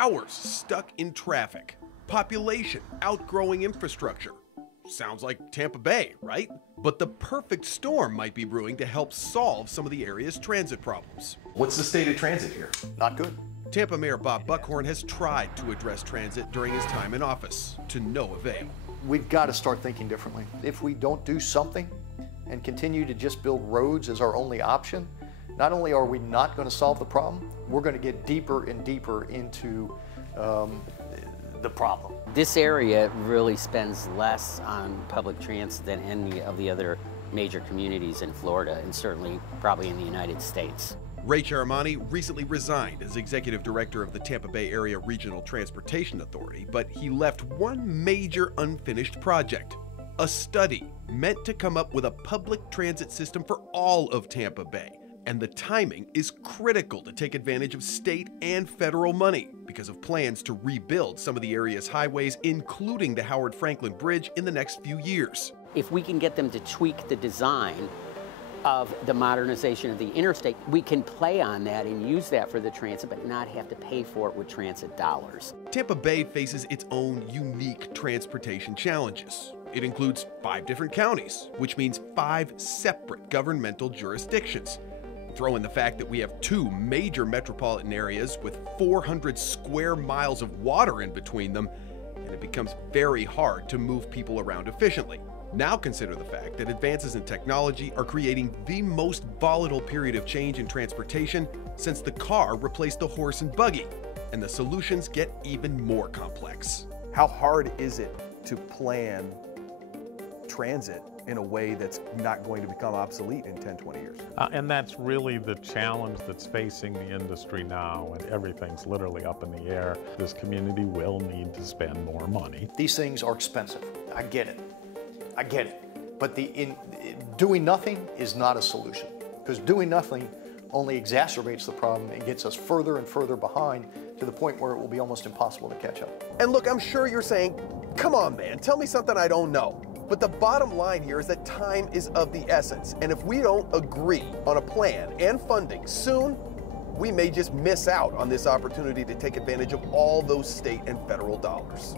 hours stuck in traffic. Population outgrowing infrastructure. Sounds like Tampa Bay, right? But the perfect storm might be brewing to help solve some of the area's transit problems. What's the state of transit here? Not good. Tampa Mayor Bob Buckhorn has tried to address transit during his time in office, to no avail. We've got to start thinking differently. If we don't do something and continue to just build roads as our only option, not only are we not going to solve the problem, we're going to get deeper and deeper into the problem. This area really spends less on public transit than any of the other major communities in Florida, and certainly probably in the United States. Ray Charamani recently resigned as executive director of the Tampa Bay Area Regional Transportation Authority, but he left one major unfinished project, a study meant to come up with a public transit system for all of Tampa Bay. And the timing is critical to take advantage of state and federal money because of plans to rebuild some of the area's highways, including the Howard Franklin Bridge, in the next few years. If we can get them to tweak the design of the modernization of the interstate, we can play on that and use that for the transit, but not have to pay for it with transit dollars. Tampa Bay faces its own unique transportation challenges. It includes 5 different counties, which means 5 separate governmental jurisdictions. Throw in the fact that we have 2 major metropolitan areas with 400 square miles of water in between them, and it becomes very hard to move people around efficiently. Now consider the fact that advances in technology are creating the most volatile period of change in transportation since the car replaced the horse and buggy, and the solutions get even more complex. How hard is it to plan transit in a way that's not going to become obsolete in 10, 20 years? And that's really the challenge that's facing the industry now, and everything's literally up in the air. This community will need to spend more money. These things are expensive. I get it. I get it. But doing nothing is not a solution, because doing nothing only exacerbates the problem and gets us further and further behind to the point where it will be almost impossible to catch up. And look, I'm sure you're saying, come on, man, tell me something I don't know. But the bottom line here is that time is of the essence. And if we don't agree on a plan and funding soon, we may just miss out on this opportunity to take advantage of all those state and federal dollars.